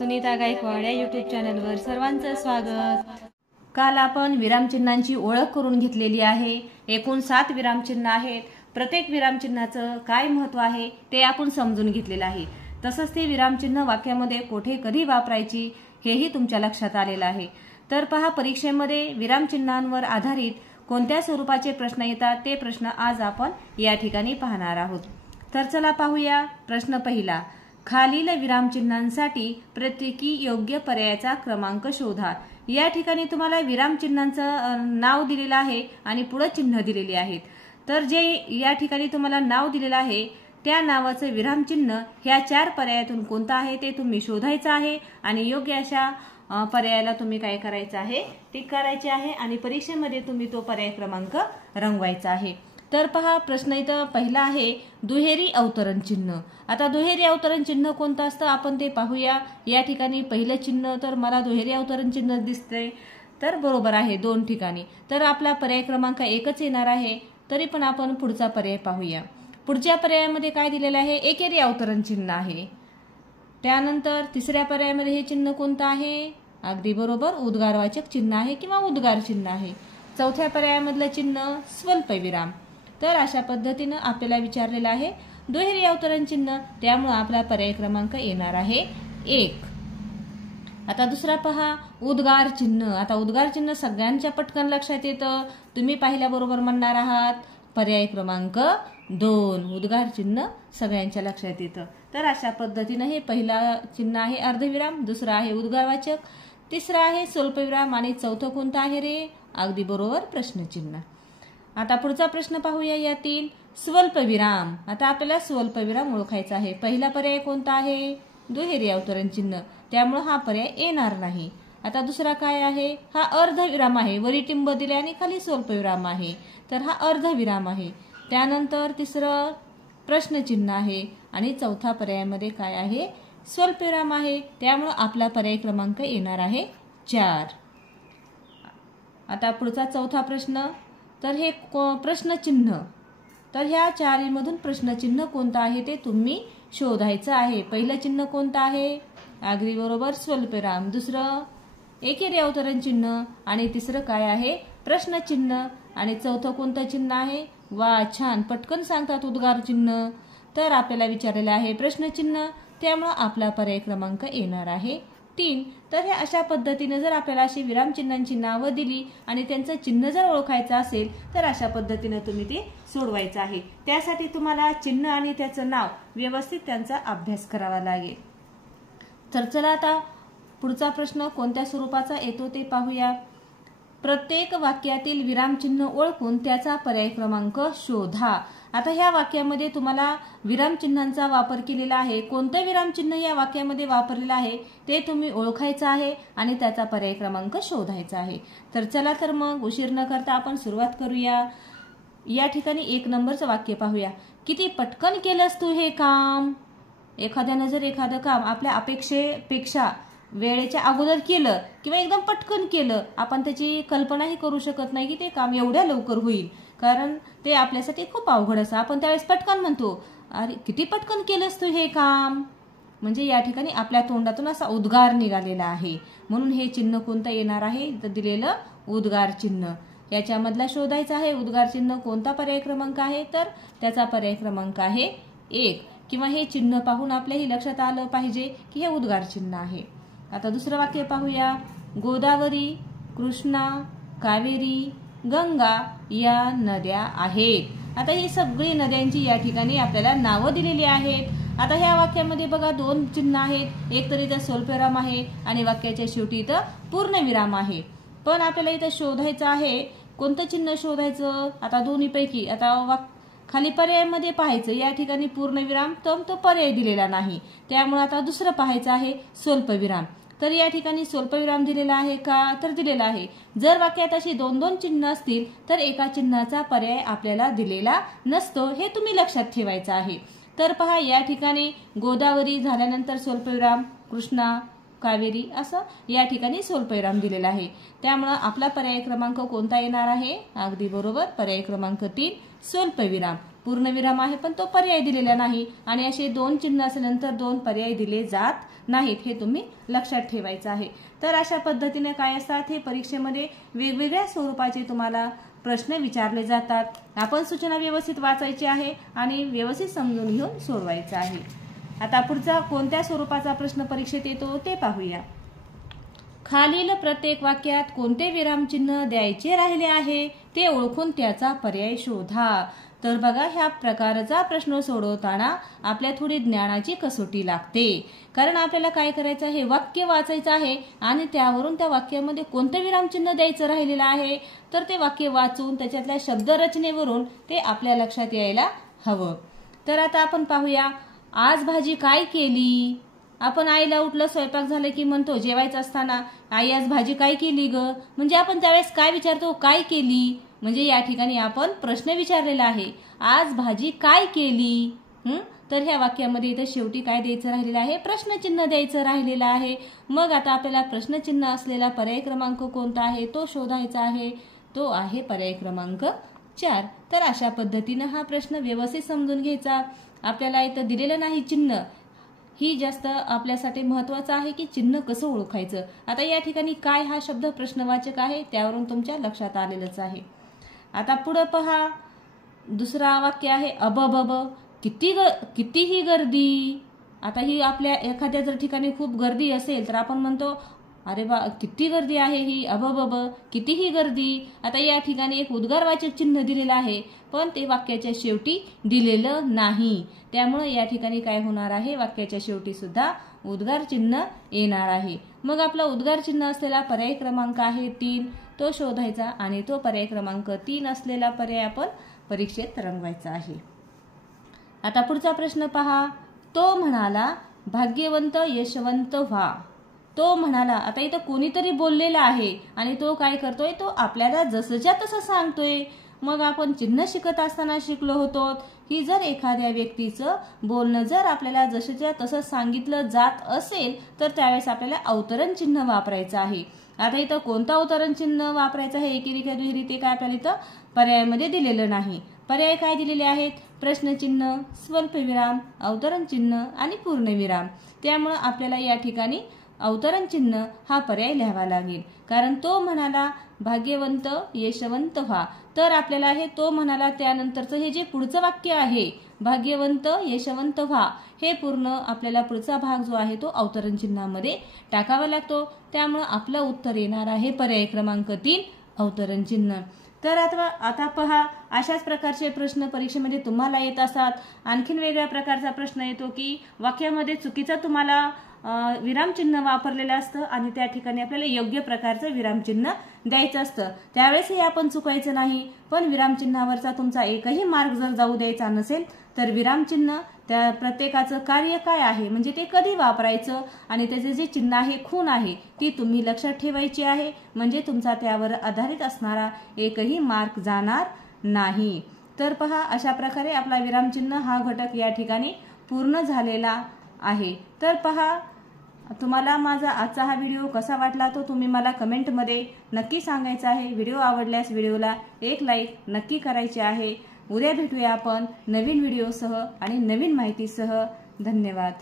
सुनीता गायकवाड या यूट्यूब चॅनलवर सर्वांचं स्वागत। काल आपण विरामचिन्हांची ओळख करून घेतलेली आहे। एकूण 7 विरामचिन्ह आहेत। प्रत्येक विरामचिन्हाचं काय महत्त्व आहे ते आपण समजून घेतलेलं आहे। तसंच ते विरामचिन्ह वाक्यामध्ये कोठे कधी वापरायची हेही तुमच्या लक्षात आलेलं आहे। तर पहा, परीक्षेमध्ये विरामचिन्हांवर आधारित कोणत्या स्वरूपाचे प्रश्न येतात ते प्रश्न आज आपण या ठिकाणी पाहणार आहोत। तर चला पाहूया। प्रश्न पहिला, खालील विरामचिन्हांसाठी प्रत्येकी योग्य पर्यायाचा क्रमांक शोधा। या ठिकाणी तुम्हाला विरामचिन्हांचं नाव दिलेलं आहे आणि पुढे चिन्ह दिलेली आहेत। तर जे या ठिकाणी तुम्हाला नाव दिलेलं आहे त्या नावाचं विरामचिन्ह ह्या 4 पर्यायातून कोणतं आहे ते तुम्ही शोधायचं आहे आणि योग्य अशा पर्यायाला तुम्ही काय करायचं आहे, टिक करायचे आहे आणि परीक्षेमध्ये तुम्ही तो पर्याय क्रमांक रंगवायचा आहे। तर पहा, प्रश्न इथं पहिला आहे दुहेरी अवतरण चिन्ह। आता दुहेरी अवतरण चिन्ह कोणतं असतं आपण ते पाहूया। या ठिकाणी पहिलं चिन्ह तर मला दुहेरी अवतरण चिन्ह दिसतंय, तर बरोबर आहे 2 ठिकाणी। तर आपला पर्याय क्रमांक 1च येणार आहे। तरी पण आपण पुढचा पर्याय पाहूया। पुढच्या पर्यायामध्ये काय दिलेलं आहे, एकेरी अवतरण चिन्ह आहे। त्यानंतर तिसऱ्या पर्यायामध्ये हे चिन्ह कोणतं आहे, अगदी बरोबर उद्गारवाचक चिन्ह आहे किंवा उद्गार चिन्ह आहे। चौथ्या पर्यायामधलं चिन्ह स्वल्पविराम। तर अशा पद्धतीने आपल्याला विचारलेलं आहे दुहेरी अवतरण चिन्ह, त्यामुळे आपला पर्याय क्रमांक येणार आहे 1। आता दुसरा पहा, उद्गार चिन्ह। आता उद्गार चिन्ह सगळ्यांच्या पटकन लक्षात येतं, तुम्ही पाहिल्याबरोबर म्हणणार आहात पर्याय क्रमांक 2। उद्गार चिन्ह सगळ्यांच्या लक्षात येतं। तर अशा पद्धतीने हे पहिला चिन्ह आहे अर्धविराम, दुसरा आहे उद्गारवाचक, तिसरा आहे स्वल्पविराम आणि चौथं कोणतं आहे रे, अगदी बरोबर प्रश्नचिन्ह। आता पुढचा प्रश्न पाहूया यातील स्वल्पविराम। आता आपल्याला स्वल्पविराम ओळखायचा आहे। पहिला पर्याय कोणता आहे, दुहेरी अवतरण चिन्ह, त्यामुळे हा पर्याय येणार नाही। आता दुसरा काय आहे, हा अर्धविराम आहे, वरी टिंब दिले आणि खाली स्वल्पविराम आहे, तर हा अर्धविराम आहे। त्यानंतर तिसरं प्रश्नचिन्ह आहे आणि चौथा पर्यायामध्ये काय आहे, स्वल्पविराम आहे, त्यामुळे आपला पर्याय क्रमांक येणार आहे 4। आता पुढचा चौथा प्रश्न, तर हे प्रश्नचिन्ह, तर ह्या 4 मधून प्रश्नचिन्ह कोणतं आहे ते तुम्ही शोधायचं आहे। पहिलं चिन्ह कोणतं आहे, अगदी बरोबर स्वल्पविराम, दुसरं एकेरी अवतरण चिन्ह आणि तिसरं काय आहे प्रश्नचिन्ह आणि चौथं कोणतं चिन्ह आहे, वा छान पटकन सांगतात उद्गार चिन्ह। तर आपल्याला विचारलेलं आहे प्रश्नचिन्ह, त्यामुळे आपला पर्याय क्रमांक येणार आहे 3। तर हे अशा पद्धतीने जर आपल्याला अशी विरामचिन्हांची नावं दिली आणि त्यांचं चिन्ह जर ओळखायचं असेल तर अशा पद्धतीने तुम्ही ते सोडवायचं आहे। त्यासाठी तुम्हाला चिन्ह आणि त्याचं नाव व्यवस्थित त्यांचा अभ्यास करावा लागेल। तर चला आता पुढचा प्रश्न कोणत्या स्वरूपाचा येतो ते पाहूया। प्रत्येक वाक्यातील विरामचिन्ह ओळखून त्याचा पर्याय क्रमांक शोधा। आता ह्या वाक्यामध्ये तुम्हाला विरामचिन्हांचा वापर केलेला आहे, कोणतं विरामचिन्ह या वाक्यामध्ये वापरलेलं आहे ते तुम्ही ओळखायचं आहे आणि त्याचा पर्याय क्रमांक शोधायचा आहे। तर चला तर मग उशीर न करता आपण सुरुवात करूया। या ठिकाणी 1 नंबरचं वाक्य पाहूया, किती पटकन केलंस तू हे काम। एखाद्यानं जर एखादं काम आपल्या अपेक्षेपेक्षा वेळेच्या अगोदर केलं किंवा एकदम पटकन केलं, आपण त्याची कल्पनाही करू शकत नाही की ते काम एवढ्या लवकर होईल, कारण ते आपल्यासाठी खूप अवघड असं। आपण त्यावेळेस पटकन म्हणतो, अरे किती पटकन केलंस तू हे काम, म्हणजे या ठिकाणी आपल्या तोंडातून असा उद्गार निघालेला आहे, म्हणून हे चिन्ह कोणतं येणार आहे, तर दिलेलं उद्गार चिन्ह। याच्यामधला शोधायचा आहे उद्गार चिन्ह कोणता पर्याय क्रमांक आहे, तर त्याचा पर्याय क्रमांक आहे 1, किंवा हे चिन्ह पाहून आपल्याही लक्षात आलं पाहिजे की हे उद्गार चिन्ह आहे। आता दुसरं वाक्य पाहूया, गोदावरी, कृष्णा, कावेरी, गंगा या नद्या आहेत। आता ही सगळी नद्यांची या ठिकाणी आपल्याला नावं दिलेली आहेत। आता ह्या वाक्यामध्ये बघा 2 चिन्ह आहेत, एक तर इथं स्वल्पविराम आहे आणि वाक्याच्या शेवटी इथं पूर्णविराम आहे। पण आपल्याला इथं शोधायचं आहे कोणतं चिन्ह शोधायचं, आता दोन्हीपैकी। आता खाली पर्यायामध्ये पाहायचं, या ठिकाणी पूर्णविराम तर तो पर्याय दिलेला नाही, त्यामुळे आता दुसरं पाहायचं आहे स्वल्पविराम। तर या ठिकाणी स्वल्पविराम दिलेला आहे का, तर दिलेला आहे। जर वाक्यात अशी 2-2 चिन्ह असतील तर एका चिन्हाचा पर्याय आपल्याला दिलेला नसतो, हे तुम्ही लक्षात ठेवायचं आहे। तर पहा, या ठिकाणी गोदावरी झाल्यानंतर स्वल्पविराम, कृष्णा, कावेरी असं या ठिकाणी स्वल्पविराम दिलेला आहे, त्यामुळे आपला पर्याय क्रमांक कोणता येणार आहे, अगदी बरोबर पर्याय क्रमांक 3 स्वल्पविराम। पूर्णविराम आहे पण तो पर्याय दिलेला नाही आणि असे 2 चिन्ह असल्यानंतर 2 पर्याय दिले जात नाहीत, हे तुम्ही लक्षात ठेवायचं आहे। तर अशा पद्धतीने काय असतात, हे परीक्षेमध्ये वेगवेगळ्या स्वरूपाचे तुम्हाला प्रश्न विचारले जातात। आपण सूचना व्यवस्थित वाचायची आहे आणि व्यवस्थित समजून घेऊन सोडवायचं आहे। आता पुढचा कोणत्या स्वरूपाचा प्रश्न परीक्षेत येतो ते पाहूया। खालील प्रत्येक वाक्यात कोणते विरामचिन्ह द्यायचे राहिले आहे ते ओळखून त्याचा पर्याय शोधा। तर बघा, ह्या प्रकारचा प्रश्न सोडवताना आपल्या थोडी ज्ञानाची कसोटी लागते, कारण आपल्याला काय करायचं आहे, वाक्य वाचायचं आहे आणि त्यावरून त्या वाक्यामध्ये कोणतं विरामचिन्ह द्यायचं राहिलेलं आहे तर ते वाक्य वाचून त्याच्यातल्या शब्दरचनेवरून ते आपल्या लक्षात यायला हवं। तर आता आपण पाहूया, आज भाजी काय केली। आपण आईला उठलं, स्वयंपाक झालं की म्हणतो जेवायचं असताना, आई आज भाजी काय केली ग, म्हणजे आपण त्यावेळेस काय विचारतो, काय केली, म्हणजे या ठिकाणी आपण प्रश्न विचारलेला आहे, आज भाजी काय केली। तर ह्या वाक्यामध्ये इथे शेवटी काय द्यायचं राहिलेलं आहे, प्रश्नचिन्ह द्यायचं राहिलेलं आहे। मग आता आपल्याला प्रश्नचिन्ह असलेला पर्याय क्रमांक कोणता आहे तो शोधायचा आहे, तो आहे पर्याय क्रमांक 4। तर अशा पद्धतीने हा प्रश्न व्यवस्थित समजून घ्यायचा। आपल्याला इथं दिलेलं नाही चिन्ह, ही जास्त आपल्यासाठी महत्वाचं आहे की चिन्ह कसं ओळखायचं। आता या ठिकाणी काय हा शब्द प्रश्नवाचक आहे, त्यावरून तुमच्या लक्षात आलेलंच आहे। आता पुढे पहा, दुसरा वाक्य आहे, अबब कितीही गर्दी। आता ही आपल्या एखाद्या जर ठिकाणी खूप गर्दी असेल तर आपण म्हणतो, अरे बा किती गर्दी आहे ही, अबब कितीही गर्दी। आता या ठिकाणी एक उद्गारवाचक चिन्ह दिलेलं आहे पण ते वाक्याच्या शेवटी दिलेलं नाही, त्यामुळे या ठिकाणी काय होणार आहे, वाक्याच्या शेवटी सुद्धा उद्गार चिन्ह येणार आहे। मग आपला उद्गार चिन्ह असलेला पर्याय क्रमांक आहे 3, तो शोधायचा आणि तो पर्याय क्रमांक 3 असलेला पर्याय आपण परीक्षेत रंगवायचा आहे। आता पुढचा प्रश्न पहा, तो म्हणाला भाग्यवंत यशवंत व्हा। तो म्हणाला, आता इथं कोणीतरी बोललेला आहे आणि तो काय करतोय, तो आपल्याला जसंच्या तसं सांगतोय। मग आपण चिन्ह शिकत असताना शिकलो होतो की जर एखाद्या व्यक्तीचं बोलणं जर आपल्याला जसंच्या तसं सांगितलं जात असेल तर त्यावेळेस आपल्याला अवतरण चिन्ह वापरायचं आहे। आता इथं कोणतं अवतरण चिन्ह वापरायचं आहे, एकेरी का दुहेरी, ते काय आपल्याला इथं पर्यायामध्ये दिलेलं नाही। पर्याय काय दिलेले आहेत, प्रश्नचिन्ह, स्वल्पविराम, अवतरण चिन्ह आणि पूर्णविराम। त्यामुळे आपल्याला या ठिकाणी अवतरण चिन्ह हा पर्याय लिहावा लागेल, कारण तो म्हणाला भाग्यवंत यशवंत व्हा। तर आपल्याला हे तो म्हणाला त्यानंतरचं हे जे पुढचं वाक्य आहे, भाग्यवंत यशवंत व्हा, हे पूर्ण आपल्याला पुढचा भाग जो आहे तो अवतरण चिन्हामध्ये टाकावा लागतो। त्यामुळे आपलं उत्तर येणार आहे पर्याय क्रमांक 3, अवतरण चिन्ह। तर आता पहा, अशाच प्रकारचे प्रश्न परीक्षेमध्ये तुम्हाला येत असतात। आणखीन वेगळ्या प्रकारचा प्रश्न येतो की वाक्यामध्ये चुकीचा तुम्हाला विरामचिन्ह वापरलेलं असतं आणि त्या ठिकाणी आपल्याला योग्य प्रकारचं विरामचिन्ह द्यायचं असतं, त्यावेळेस हे आपण चुकायचं नाही। पण विरामचिन्हावरचा तुमचा एकही मार्क जर जाऊ द्यायचा नसेल तर विरामचिन्ह त्या प्रत्येकाचं कार्य काय आहे, म्हणजे ते कधी वापरायचं आणि त्याचे जे चिन्ह आहे, खूण आहे, ती तुम्ही लक्षात ठेवायची आहे, म्हणजे तुमचा त्यावर आधारित असणारा एकही मार्क जाणार नाही। तर पहा, अशा प्रकारे आपला विरामचिन्ह हा घटक या ठिकाणी पूर्ण झालेला आहे। तर पहा, तुम्हाला माझा आजचा हा व्हिडिओ कसा वाटला तो तुम्ही मला कमेंटमध्ये नक्की सांगायचं आहे। व्हिडिओ आवडल्यास व्हिडिओला एक लाईक नक्की करायचे आहे। उद्या भेटूया आपण नवीन व्हिडिओसह आणि नवीन माहितीसह। धन्यवाद।